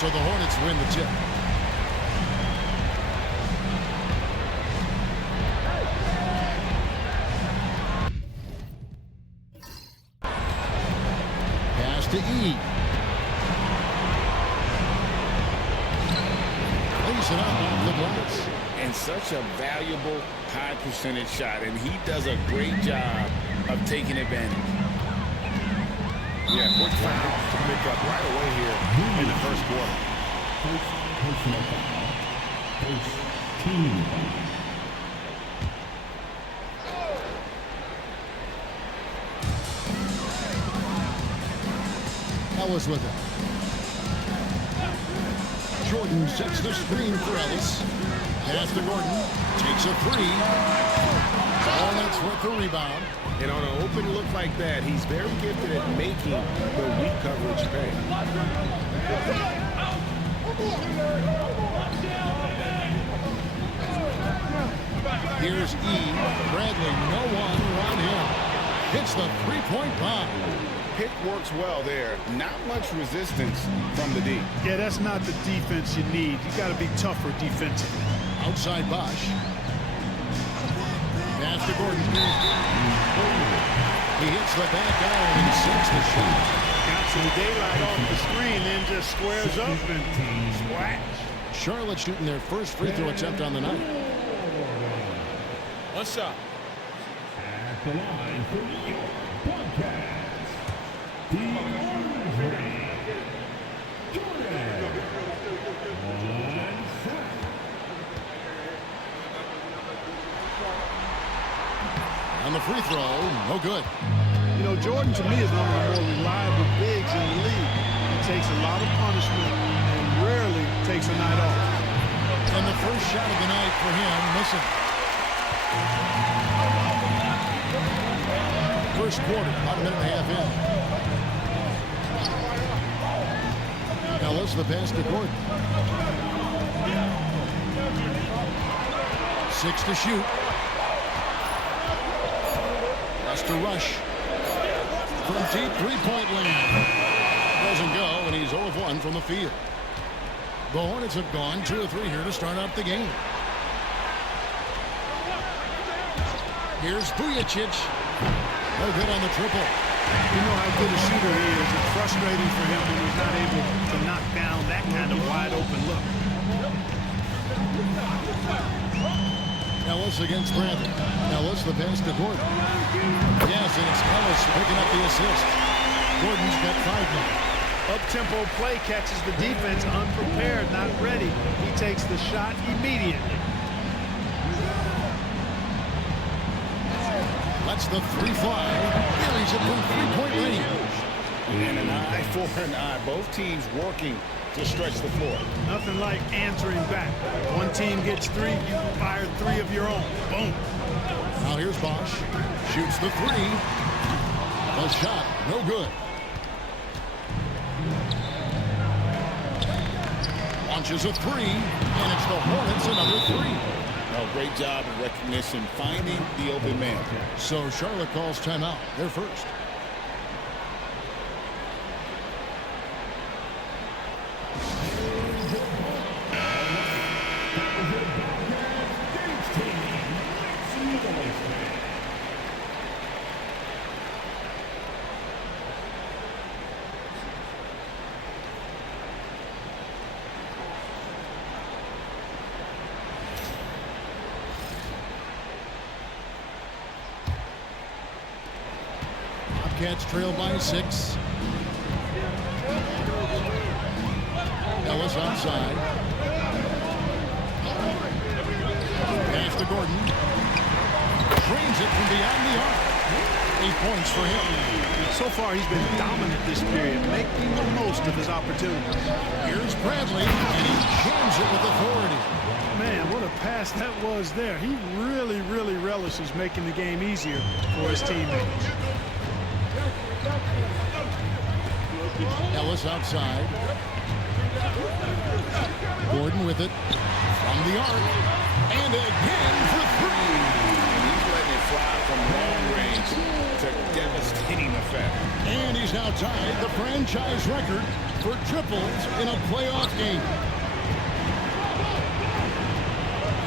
So the Hornets win the tip. Pass to E. Lays it up off the glass. And such a valuable high percentage shot, and he does a great job of taking advantage. Yeah, quick foul to pick up right away here in the first quarter. Personal foul. First team foul. Ellis with it. Jordan sets the screen for Ellis. Pass to Gordon. Takes a three. Hornets with the rebound. And on an open look like that, he's very gifted at making the weak coverage pay. Here's E. Bradley, no one around him. Hits the three-point bomb. Pick works well there. Not much resistance from the D. Yeah, that's not the defense you need. You got to be tougher defensively. Outside Bosch. Pass to Gordon. He hits the back iron and sinks the shot. Got some daylight off the screen, then just squares up and splash. Charlotte shooting their first free throw attempt on the night. One shot. At the line for New York Bobcats, DeAndre Jordan. One shot. On the free throw, no good. You know, Jordan to me is one of the more reliable bigs in the league. He takes a lot of punishment and rarely takes a night off. And the first shot of the night for him, missing. First quarter, about a minute and a half in. Ellis, the pass to Gordon. 6 to shoot. Has to rush. From deep three-point land. Doesn't go, and he's 0 of 1 from the field. The Hornets have gone 2 of 3 here to start out the game. Here's Vujicic. No good on the triple. You know how good a shooter he is. It's frustrating for him when he's not able to knock down that kind of wide-open look. Ellis against Bradley. Ellis, the pass to Gordon. Yes, and it's Ellis picking up the assist. Gordon's got 5 now. Up-tempo play catches the defense unprepared, not ready. He takes the shot immediately. That's the three fly. Carries it from three-point range. And an eye for an eye. Both teams working to stretch the floor. Nothing like answering back. One team gets 3, you fire 3 of your own. Boom. Now here's Bosch. Shoots the 3. The shot, no good. Launches a 3, and it's the Hornets another 3. Oh, great job of recognition, finding the open man. So Charlotte calls timeout. They're first. Bobcats trail by 6. Ellis outside. Pass to Gordon. Drains it from beyond the arc. 8 points for him. So far, he's been dominant this period, making the most of his opportunities. Here's Bradley, and he jams it with authority. Man, what a pass that was there. He really, really relishes making the game easier for his teammates. Ellis outside. Gordon with it from the arc. And again for 3. And he's letting it fly from long range to devastating effect. And he's now tied the franchise record for triples in a playoff game.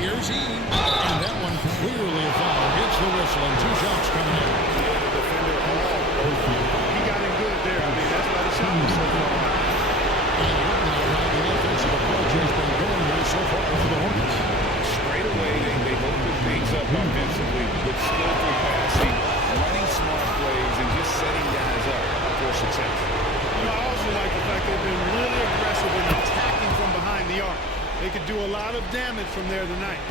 Here's E, and that one clearly a foul. Hits the whistle, and 2 shots coming in. Yeah, the defender he got it good there. I mean, that's why the shot was so far. And look now how the offensive approach has been going here so far for the Hornets. Straight away, they open things up offensively with skillful passing, running smart plays, and just setting guys up for success. And I also like the fact they've been really aggressive in attacking from behind the arc. They could do a lot of damage from there tonight.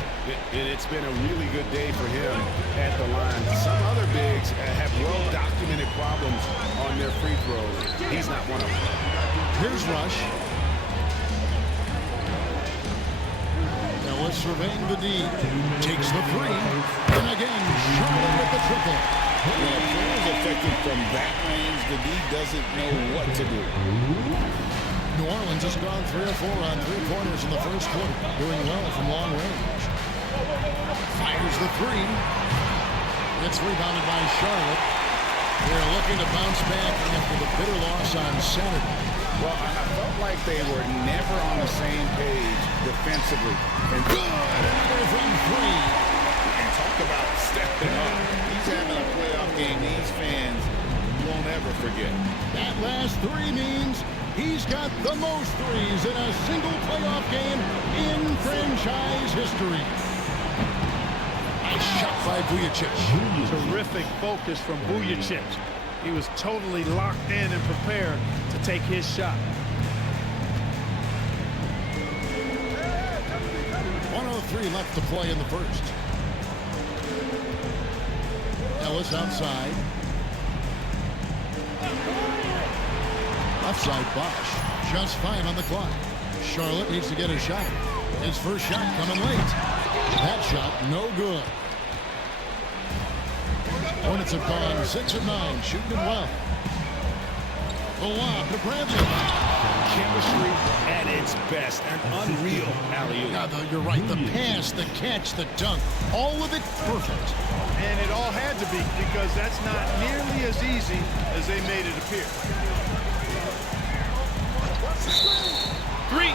And it's been a really good day for him at the line. Some other bigs have well-documented problems on their free throws. He's not one of them. Here's Rush. Ellis surveying the D. Takes the 3. And again, Charlotte with the triple. Well, players affected from that range, the D doesn't know what to do. New Orleans has gone 3 or 4 on 3-pointers in the first quarter, doing well from long range. Fires the 3. It's rebounded by Charlotte. They're looking to bounce back after the bitter loss on Saturday. Well, I felt like they were never on the same page defensively. And Good! Another from 3. And talk about stepping up. He's having a playoff game these fans won't ever forget. That last 3 means he's got the most threes in a single playoff game in franchise history. Nice shot by Vujacic. Terrific focus from Vujacic. He was totally locked in and prepared to take his shot. 1:03 left to play in the first. Ellis outside. Offside Bosch. Just 5 on the clock. Charlotte needs to get a shot. His first shot coming late. That shot no good. Hornets have gone 6 of 9, shooting it well. The lob to Bradley. Chemistry at its best. An unreal alley-oop. Yeah, you're right. The pass, the catch, the dunk, all of it perfect. And it all had to be, because that's not nearly as easy as they made it appear. 3.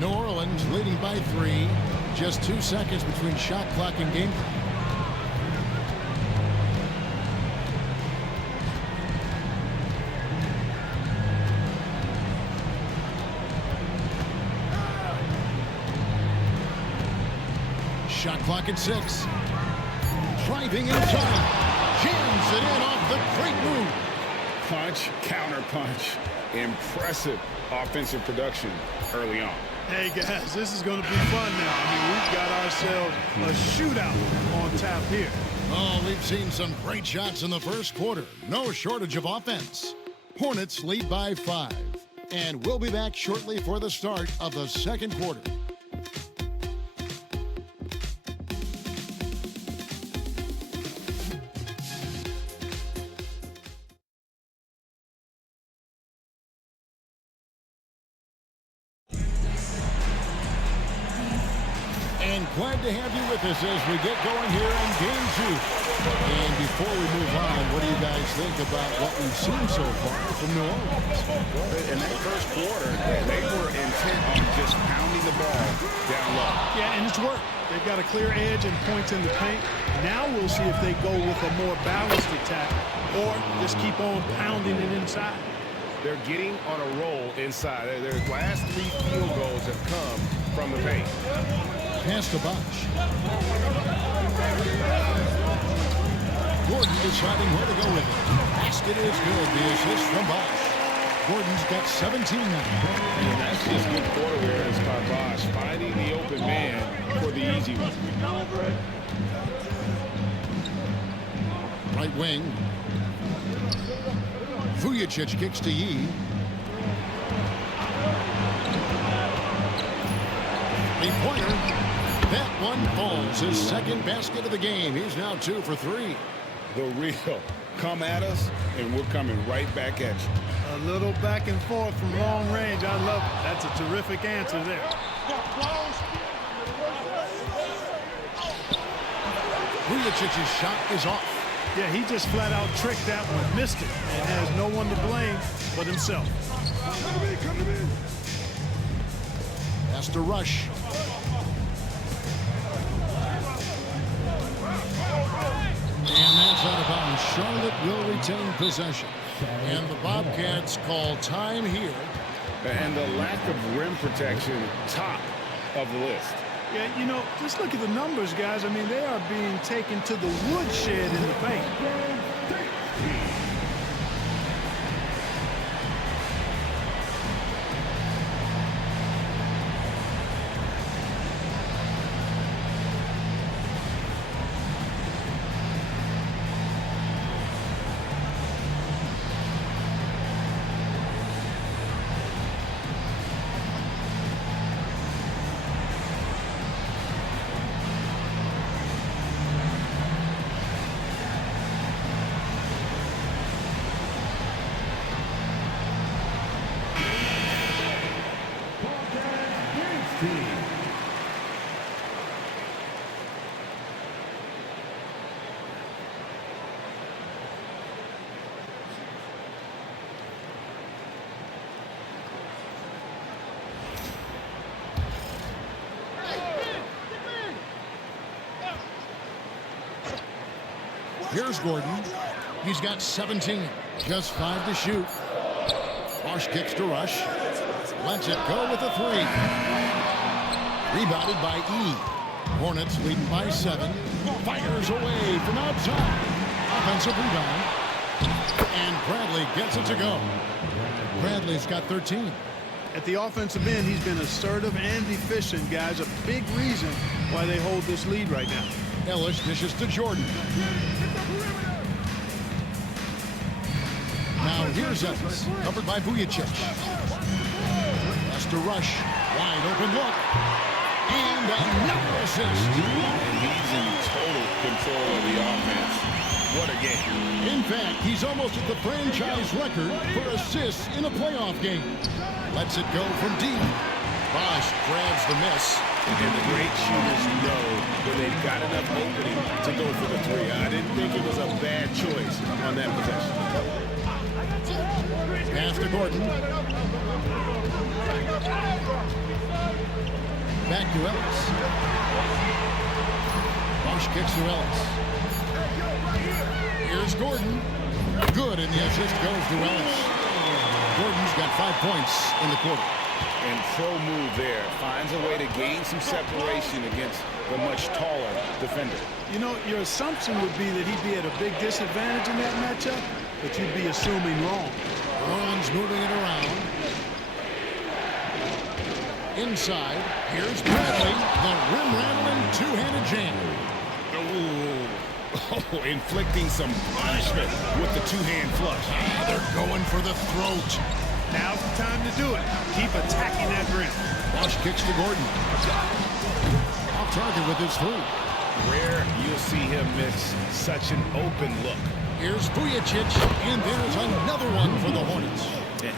New Orleans leading by 3. Just 2 seconds between shot clock and game clock. Shot clock at 6. Driving inside. Jams it in off the great move. Punch, counter punch. Impressive offensive production early on. Hey, guys, this is going to be fun now. I mean, we've got ourselves a shootout on tap here. Oh, we've seen some great shots in the first quarter. No shortage of offense. Hornets lead by 5. And we'll be back shortly for the start of the second quarter. And glad to have you with us as we get going here in Game 2. And before we move on, what do you guys think about what we've seen so far from New Orleans? In that first quarter, they were intent on just pounding the ball down low. Yeah, and it's worked. They've got a clear edge and points in the paint. Now we'll see if they go with a more balanced attack or just keep on pounding it inside. They're getting on a roll inside. Their last 3 field goals have come from the paint. Pass to Bosch. Gordon deciding where to go with it. Basket is good. The assist from Bosch. Gordon's got 17 now. And that's just good court awareness by Bosch, finding the open man for the easy one. Right wing. Vujacic kicks to Yee. Three-pointer. That one falls. His second basket of the game. He's now 2 for 3. The real come at us, and we're coming right back at you. A little back and forth from long range. I love it. That's a terrific answer there. Vujicic's shot is off. Yeah, he just flat out tricked that one, missed it, and has no one to blame but himself. Has to rush. And that's out of bounds. Charlotte will retain possession. And the Bobcats call time here. And the lack of rim protection, top of the list. Yeah, you know, just look at the numbers, guys. I mean, they are being taken to the woodshed in the paint. Here's Gordon. He's got 17. Just 5 to shoot. Marsh kicks to Rush. Lets it go with a 3. Rebounded by E. Hornets leading by 7. Fires away from outside. Offensive rebound. And Bradley gets it to go. Bradley's got 13. At the offensive end, he's been assertive and efficient, guys. A big reason why they hold this lead right now. Ellis dishes to Jordan. Now here's Ellis, covered by Vujicic. Has to rush. Wide open look. And another assist. And he's in total control of the offense. What a game. In fact, he's almost at the franchise record for assists in a playoff game. Lets it go from deep. Bosch grabs the miss. And the great shooters know when they've got enough opening to go for the 3. I didn't think it was a bad choice on that possession. Pass to Gordon. Back to Ellis. Bosch kicks to Ellis. Here's Gordon. Good, and the assist goes to Ellis. Gordon's got 5 points in the quarter. And pro move there. Finds a way to gain some separation against the much taller defender. You know, your assumption would be that he'd be at a big disadvantage in that matchup, but you'd be assuming wrong. Orleans moving it around. Inside, here's Bradley. The rim-rattling two-handed jam. Oh, inflicting some punishment with the two-hand flush. They're going for the throat. Now's the time to do it. Keep attacking that rim. Bosch kicks to Gordon. Off target with his 3. Rare you'll see him miss such an open look. Here's Vujicic, and there's another one for the Hornets.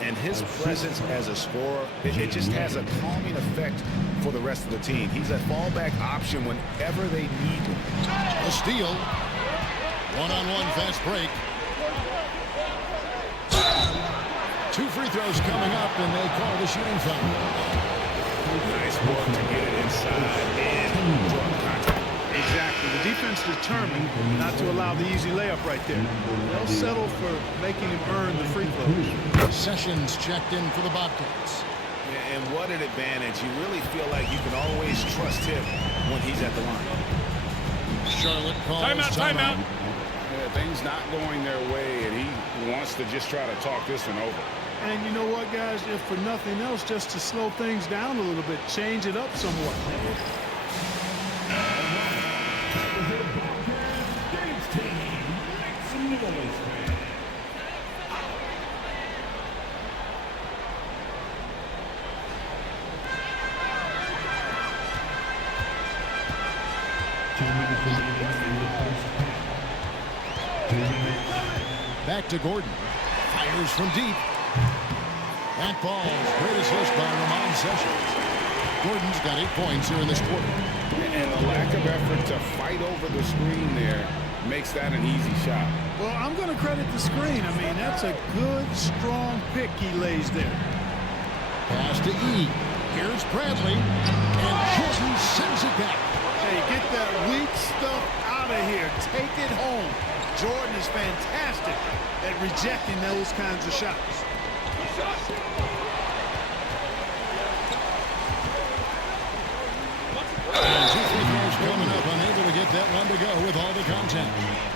And his presence as a scorer, it just has a calming effect for the rest of the team. He's a fallback option whenever they need him. A steal. One-on-one fast break. 2 free throws coming up, and they call the shooting foul. Nice work to get it inside and draw contact. Exactly. The defense determined not to allow the easy layup right there. They'll settle for making him earn the free throws. Sessions checked in for the Bobcats. And what an advantage. You really feel like you can always trust him when he's at the line. Charlotte calls timeout. Yeah, things not going their way, and he wants to just try to talk this one over. And you know what, guys? If for nothing else, just to slow things down a little bit, change it up somewhat. Back to Gordon. Fires from deep. That ball's great assist by Ramon Sessions. Gordon's got 8 points here in this quarter. And the lack of effort to fight over the screen there makes that an easy shot. Well, I'm going to credit the screen. I mean, that's a good, strong pick he lays there. Pass to E. Here's Bradley. And Jordan sends it back. Hey, get that weak stuff out of here. Take it home. Jordan is fantastic at rejecting those kinds of shots. And 2 free throws coming up, unable to get that one to go with all the contact.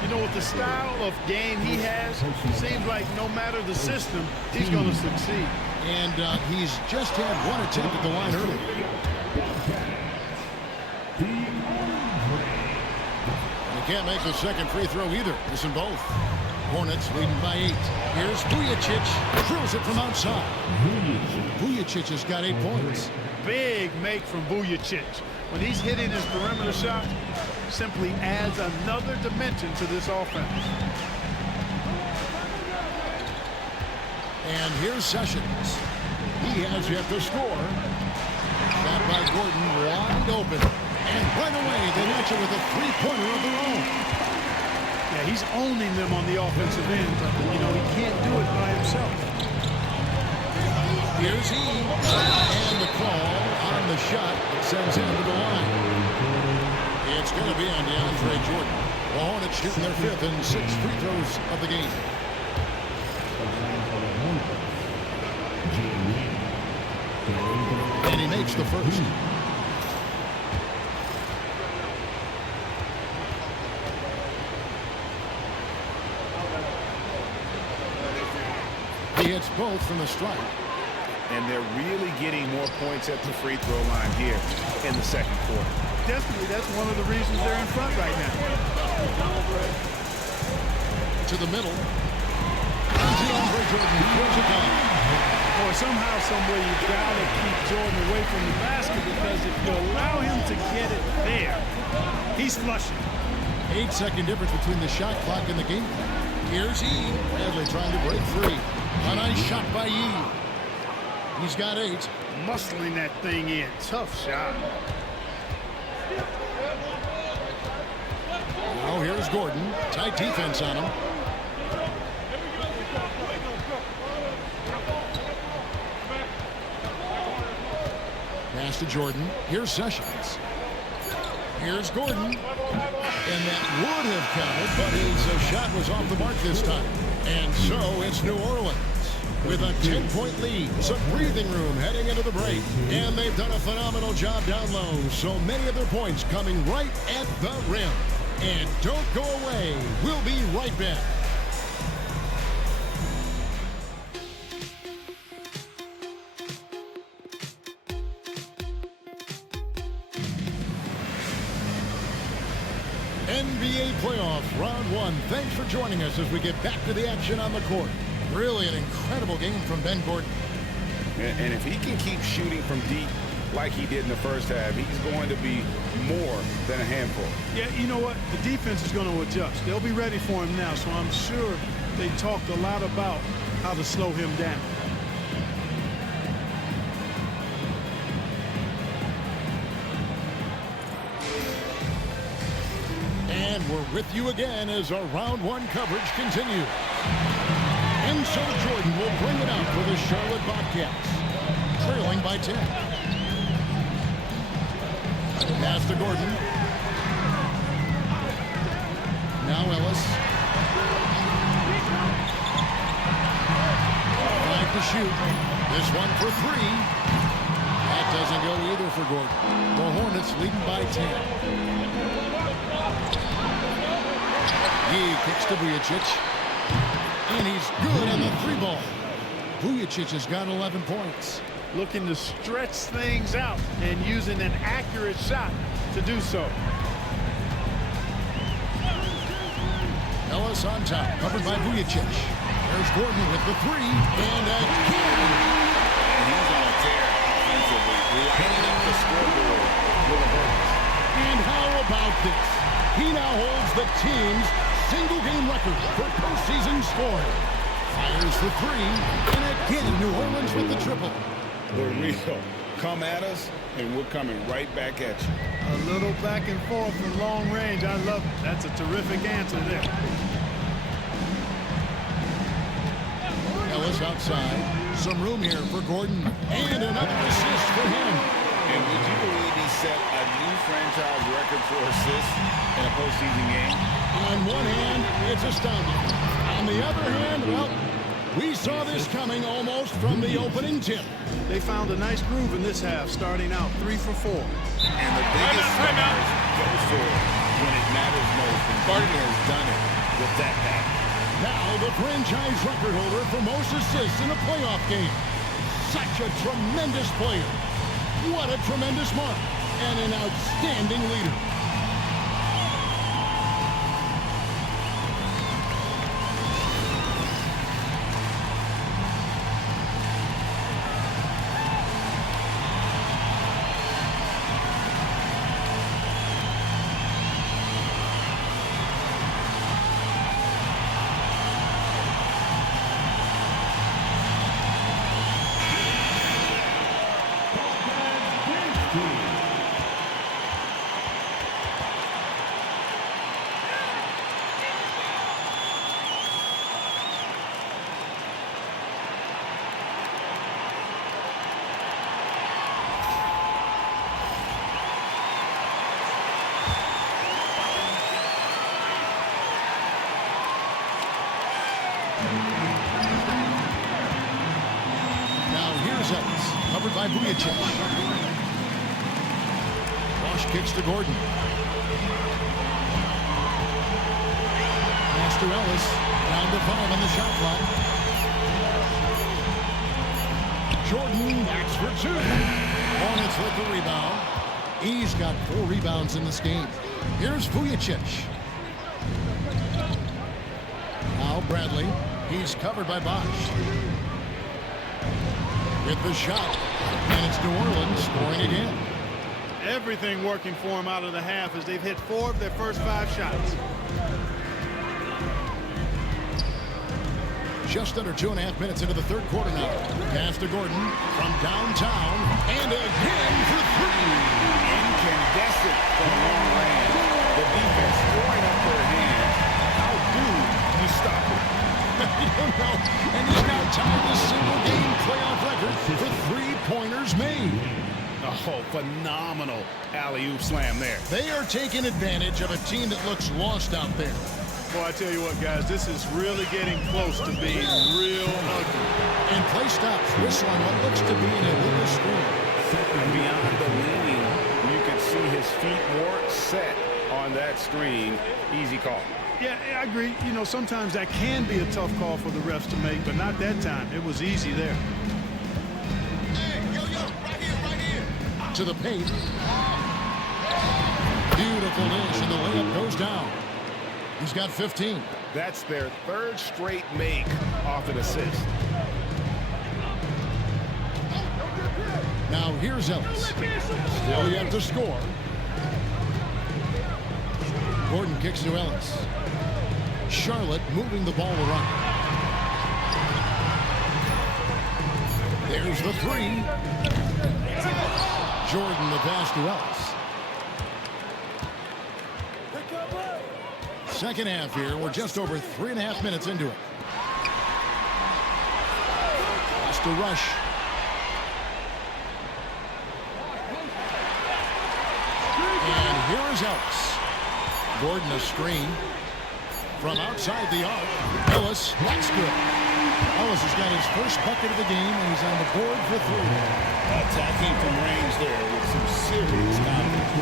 You know, with the style of game he has, seems like no matter the system, he's going to succeed. And he's just had 1 attempt at the line early. And he can't make the second free throw either. Missing both. Hornets leading by 8. Here's Vujacic. Drills it from outside. Vujacic has got 8 points. Big make from Vujacic. When he's hitting his perimeter shot, simply adds another dimension to this offense. And here's Sessions. He has yet to score. Shot by Gordon, wide open. And right away, they match it with a three-pointer of their own. Yeah, he's owning them on the offensive end, but, you know, he can't do it by himself. Here's E. And the call on the shot sends him to the line. It's going to be on DeAndre Jordan. The Hornets shooting their 5th and 6th free throws of the game. And he makes the first. He hits both from the stripe. And they're really getting more points at the free throw line here in the second quarter. Definitely, that's one of the reasons they're in front right now. To the middle. DeAndre Jordan throws it down. Boy, somehow, someway, you've got to keep Jordan away from the basket, because if you allow him to get it there, he's flushing. 8-second difference between the shot clock and the game. Here's E. Bradley trying to break free. A nice shot by E. He's got 8. Muscling that thing in. Tough shot. Now here's Gordon. Tight defense on him. Pass to Jordan. Here's Sessions. Here's Gordon. And that would have counted, but his shot was off the mark this time. And so it's New Orleans with a 10-point lead. Some breathing room heading into the break. And they've done a phenomenal job down low. So many of their points coming right at the rim. And don't go away. We'll be right back. NBA playoff round 1. Thanks for joining us as we get back to the action on the court. Really an incredible game from Ben Gordon. And if he can keep shooting from deep like he did in the first half, he's going to be more than a handful. Yeah, you know what? The defense is going to adjust. They'll be ready for him now, so I'm sure they talked a lot about how to slow him down. And we're with you again as our round 1 coverage continues. And so Jordan will bring it out for the Charlotte Bobcats, trailing by 10. Pass to Gordon. Now Ellis. 5 to shoot. This one for 3. That doesn't go either for Gordon. The Hornets leading by 10. He kicks to Vujacic. And he's good on the 3-ball. Vujacic has got 11 points. Looking to stretch things out and using an accurate shot to do so. Ellis on top, covered by Vujacic. There's Gordon with the 3. And again. He's on a tear offensively, lighting up the scoreboard with a Hornets. And how about this? He now holds the team's single-game record for postseason scoring. Fires for three, and again, New Orleans with the triple. The real. Come at us, and we're coming right back at you. A little back and forth from long range. I love it. That's a terrific answer there. Ellis outside. Some room here for Gordon. And another assist for him. And would you believe he set a new franchise record for assists in a postseason game? On one hand, it's astounding. On the other hand, well, we saw this coming almost from the opening tip. They found a nice groove in this half, starting out 3 for 4. And the biggest stars goes for it when it matters most. And Gordon has done it with that pass. Now the franchise record holder for most assists in a playoff game. Such a tremendous player. What a tremendous mark. And an outstanding leader. Covered by Bobcats. Bosch kicks to Gordon. Pass to Ellis. Down to 5 on the shot clock. Jordan backs for 2. Hornets with the rebound. He's got 4 rebounds in this game. Here's Vujacic. Now Bradley. He's covered by Bosch. With the shot, and it's New Orleans scoring again. Everything working for them out of the half as they've hit 4 of their first 5 shots. Just under 2.5 minutes into the third quarter now. Pass to Gordon from downtown, and again for 3. Incandescent from long range. The defense throwing up their hands. How do you stop it? I don't know. And he's now tied the single-game playoff record for 3-pointers made. Oh, phenomenal alley-oop slam there. They are taking advantage of a team that looks lost out there. Boy, I tell you what, guys, this is really getting close to being real ugly. And play stops, whistle on what looks to be an illegal score. Beyond the leaning, you can see his feet weren't set on that screen. Easy call. Yeah, I agree. You know, sometimes that can be a tough call for the refs to make, but not that time. It was easy there. Hey, yo, right here. To the paint. Beautiful dish, and the layup goes down. He's got 15. That's their 3rd straight make off an assist. Now here's Ellis. Still yet to score. Gordon kicks to Ellis. Charlotte moving the ball around. There's the 3. Jordan the pass to Ellis. Second half here. We're just over 3.5 minutes into it. Has to rush. And here is Ellis. Gordon a screen. From outside the arc, Ellis, that's good. Ellis has got his first bucket of the game, and he's on the board for 3. Attacking from range there with some serious confidence.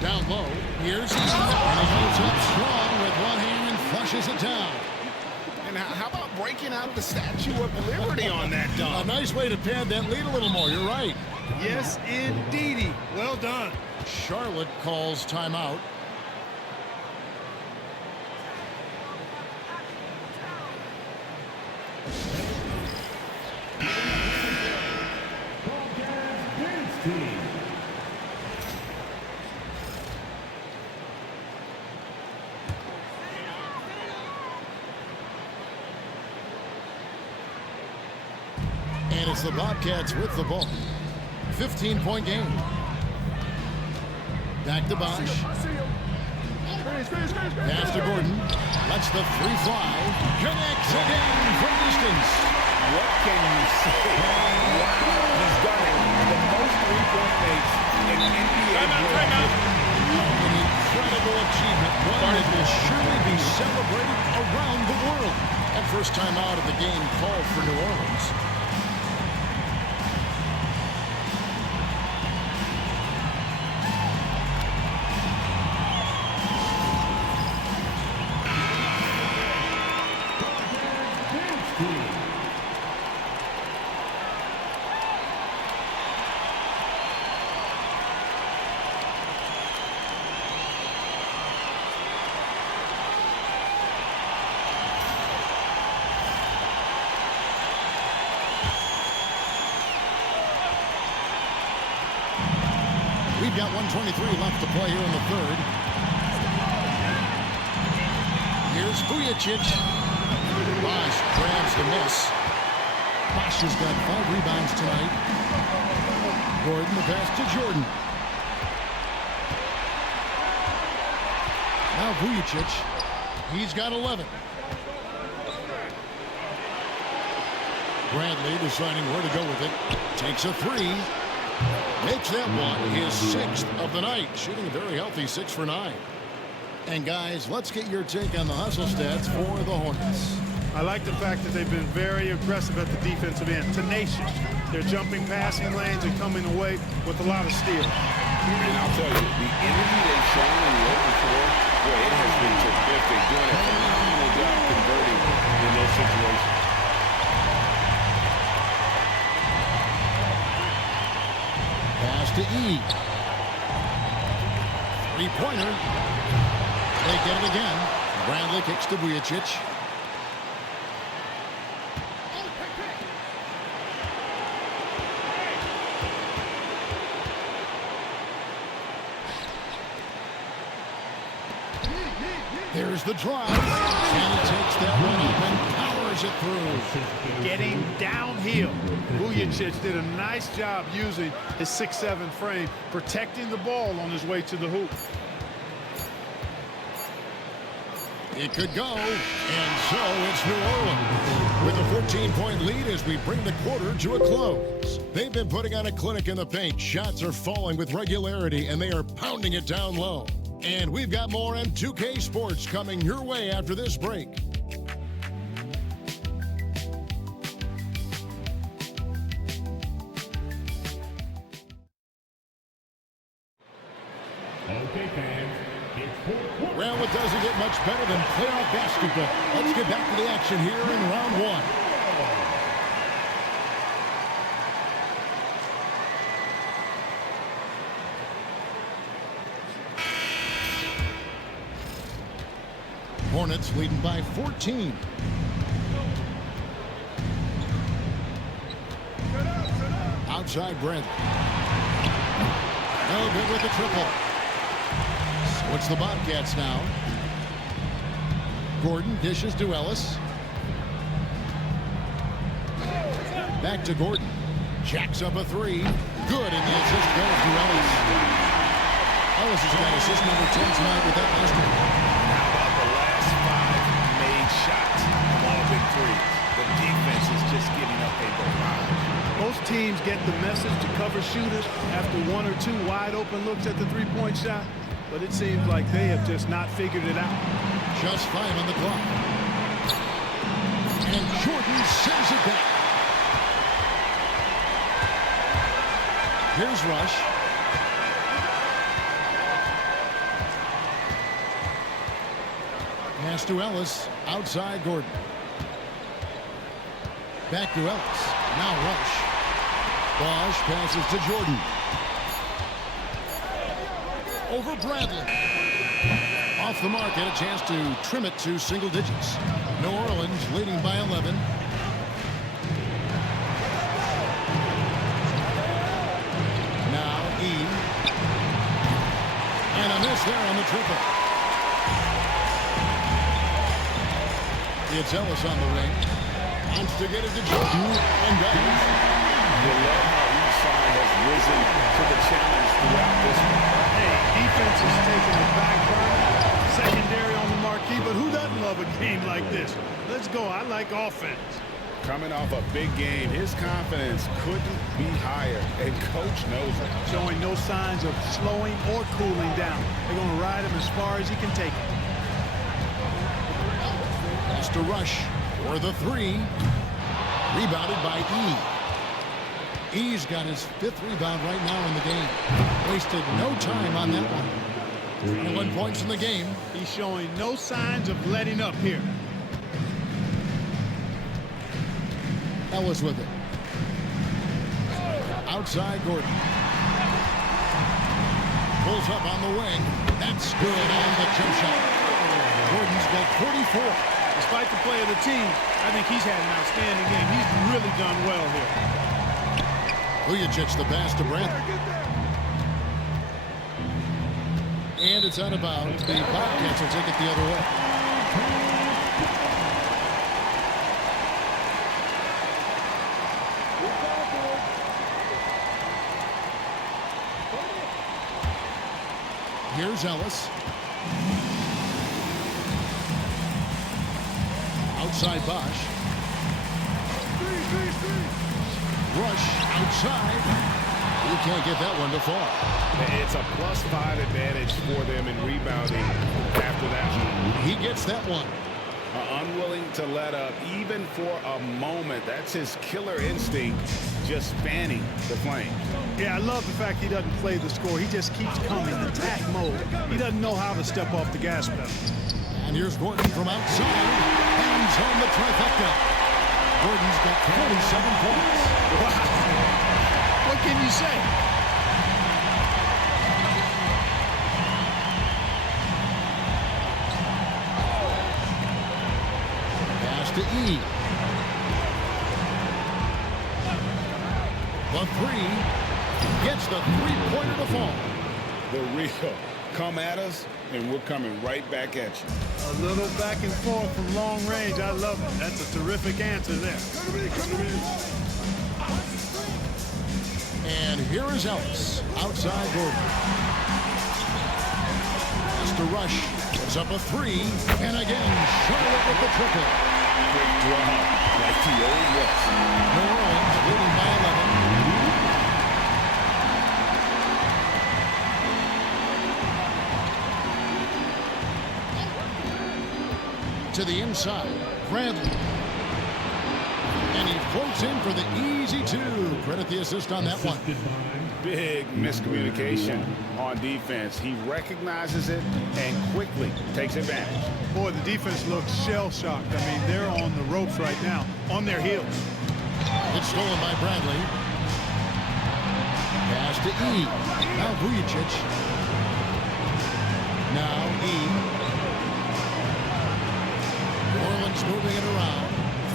Down low, here's and he holds up strong with one hand and flushes it down. And how about breaking out the Statue of Liberty on that dunk? A nice way to pad that lead a little more, you're right. Yes, indeedy. Well done. Charlotte calls timeout. It's the Bobcats with the ball. 15-point game. Back to Bosch. Pass to Gordon. Lets the three fly. Connects again from distance. What can you say? Wow, he's done it. The most three-point makes in NBA. An incredible achievement. One that will surely be celebrated around the world. And first time out of the game called for New Orleans. We've got 1:23 left to play here in the third. Here's Vujicic. Bosch grabs the miss. Bosch has got 5 rebounds tonight. Gordon, the pass to Jordan. Now Vujicic. He's got 11. Bradley deciding where to go with it. Takes a three. Makes that one his 6th of the night. Shooting a very healthy 6 for 9. And guys, let's get your take on the hustle stats for the Hornets. I like the fact that they've been very aggressive at the defensive end. Tenacious. They're jumping passing lanes and coming away with a lot of steals. And I'll tell you, the energy they've shown in the open floor, boy, it has been terrific. Doing a phenomenal job converting in those situations. Pass to E. Three-pointer. They get it again. Bradley kicks to Vujicic. There's the drive. And he takes that one up and powers it through. Getting downhill. Vujicic did a nice job using his 6'7" frame, protecting the ball on his way to the hoop. It could go, and so it's New Orleans with a 14-point lead as we bring the quarter to a close. They've been putting on a clinic in the paint. Shots are falling with regularity, and they are pounding it down low. And we've got more on 2K Sports coming your way after this break. Okay, fans, it's Well, it doesn't get much better than playoff basketball. Let's get back to the action here in round 1. Hornets leading by 14. Outside Brent. No good with the triple. So it's the Bobcats now. Gordon dishes to Ellis. Back to Gordon. Jacks up a three. Good, and the assist goes to Ellis. Ellis has got assist number 10 tonight with that last one. How about the last 5 made shots? All big threes. The defense is just giving up a barrage. Most teams get the message to cover shooters after 1 or 2 wide open looks at the three-point shot, but it seems like they have just not figured it out. Just 5 on the clock. And Jordan sends it back. Here's Rush. Pass to Ellis. Outside Gordon. Back to Ellis. Now Rush. Bosch passes to Jordan. Over Bradley. Off the mark, had a chance to trim it to single digits. New Orleans leading by 11. Now E. And a miss there on the triple. It's Ellis on the wing. Wants to get it to Jordan and does. You love how each side has risen to the challenge throughout this one. Hey, defense is taking the back burner, secondary on the marquee, but who doesn't love a game like this? Let's go. I like offense. Coming off a big game, his confidence couldn't be higher, and Coach knows it. Showing no signs of slowing or cooling down. They're going to ride him as far as he can take it. Has to rush for the three. Rebounded by E. E's got his 5th rebound right now in the game. Wasted no time on that one. 21 points in the game. He's showing no signs of letting up here. Ellis with it. Outside Gordon. Pulls up on the wing. That's good on the jump shot. Gordon's got 44. Despite the play of the team, I think he's had an outstanding game. He's really done well here. Vujicic the pass to Brent. And it's out of bounds. The Bobcats will take it the other way. Here's Ellis. Outside Bosch. Rush outside. You can't get that one to fall. It's a +5 advantage for them in rebounding after that one. He gets that one. Unwilling to let up even for a moment. That's his killer instinct, just fanning the flames. Yeah, I love the fact he doesn't play the score. He just keeps coming, attack mode. He doesn't know how to step off the gas pedal. And here's Gordon from outside. Hands on the trifecta. Gordon's got 47 points. Wow. What can you say? Pass to E. The three. Gets the three-pointer to fall. The real come at us, and we're coming right back at you. A little back and forth from long range. I love it. That's a terrific answer there. And here is Ellis. Outside Gordon. Has to rush. Puts up a three. And again, Charlotte with the triple. Quick draw, like the old West. New Orleans leading by 11. To the inside, Bradley. And he floats in for the easy two. Credit the assist on that one. Big miscommunication on defense. He recognizes it and quickly takes advantage. Boy, the defense looks shell-shocked. I mean, they're on the ropes right now, on their heels. It's stolen by Bradley. Pass to E. Now Vujicic. Now E. Orland's moving it around.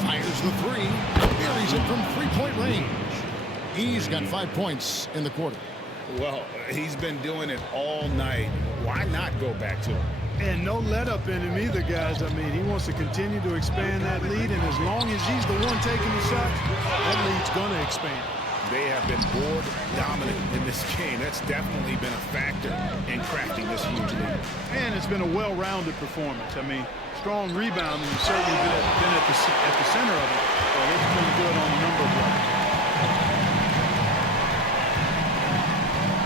Fires the three. Buries it from three-point range. E's got 5 points in the quarter. Well, he's been doing it all night. Why not go back to him? And no let-up in him either, guys. I mean, he wants to continue to expand that lead, and as long as he's the one taking the shots, that lead's going to expand. They have been board dominant in this game. That's definitely been a factor in crafting this huge lead. And it's been a well-rounded performance. I mean, strong rebounding has certainly been at the center of it, but it's been good on a number of levels.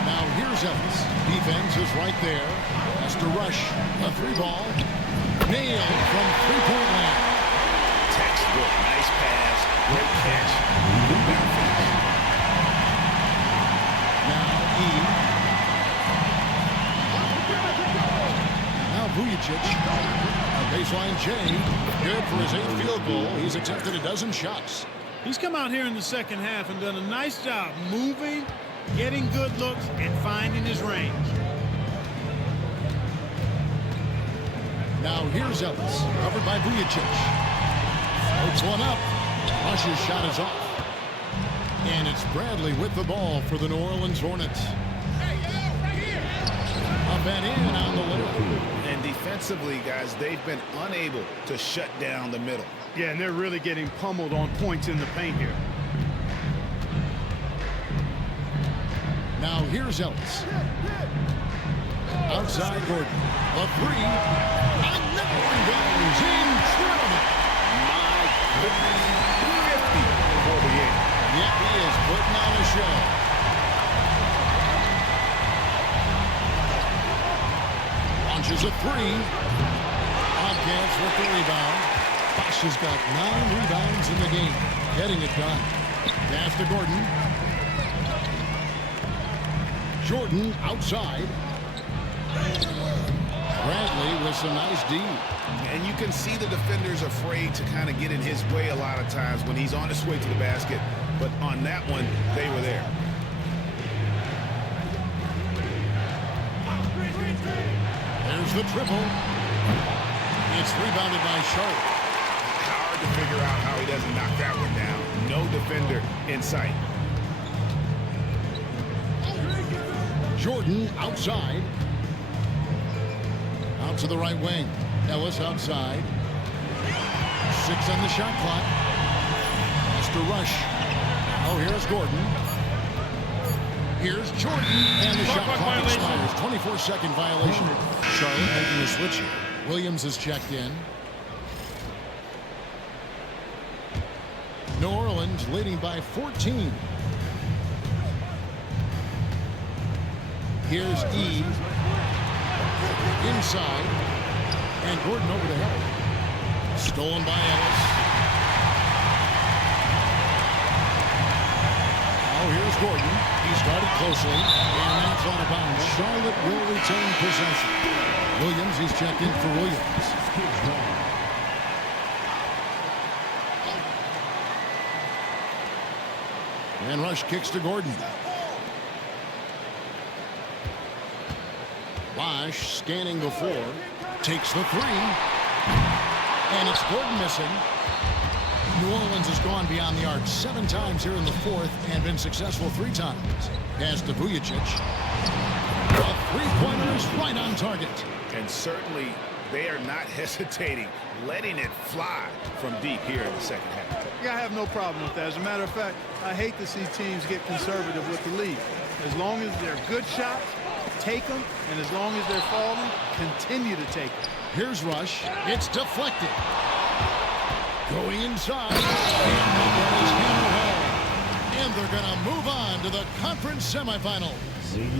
Now here's Ellis. Defense is right there. Has to rush. A three ball. Nailed from three-point land. Textbook. Nice pass. Great catch. Rebound finish. Now E. Now Vujicic. Baseline J. Good for his 8th field goal. He's attempted a dozen shots. He's come out here in the second half and done a nice job moving, getting good looks, and finding his range. Now here's Ellis, covered by Vujicic. Floats one up. Rush's shot is off. And it's Bradley with the ball for the New Orleans Hornets. Up and in on the layup. And defensively, guys, they've been unable to shut down the middle. Yeah, and they're really getting pummeled on points in the paint here. Now here's Ellis. Outside Gordon. The three. And that one goes. Incredible. My goodness. 50 for the end. Yep, he is putting on a show. Launches a three. Bobcats with the rebound. Bosch has got 9 rebounds in the game. Getting it done. Pass to Gordon. Jordan outside. Bradley with some nice D. And you can see the defenders afraid to kind of get in his way a lot of times when he's on his way to the basket. But on that one, they were there. There's the triple. It's rebounded by Charlotte. Hard to figure out how he doesn't knock that one down. No defender in sight. Jordan outside. Out to the right wing. Ellis outside. 6 on the shot clock. Has to rush. Oh, here's Gordon. Here's Jordan. And the shot clock expires. 24-second violation. Charlotte making a switch here. Williams is checked in. New Orleans leading by 14. Here's E. Inside. And Gordon over the head. Stolen by Ellis. Oh, here's Gordon. He started closely. And that's on a bounce. Charlotte will retain possession. Williams, he's checked in for Williams. And Rush kicks to Gordon. Bosch scanning the floor. Takes the three. And it's Gordon missing. New Orleans has gone beyond the arc 7 times here in the fourth and been successful 3 times. Pass to Vujicic. A three-pointer is right on target. And certainly they are not hesitating, letting it fly from deep here in the second half. Yeah, I have no problem with that. As a matter of fact, I hate to see teams get conservative with the lead. As long as they're good shots, take them, and as long as they're falling, continue to take them. Here's Rush. It's deflected. Going inside. And the ball is hammered home. And they're going to move on to the conference semifinals.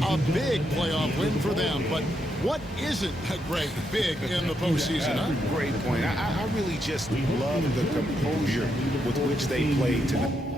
A big playoff win for them, but what isn't a great big in the postseason, huh? Great point. I really just love the composure with which they played tonight.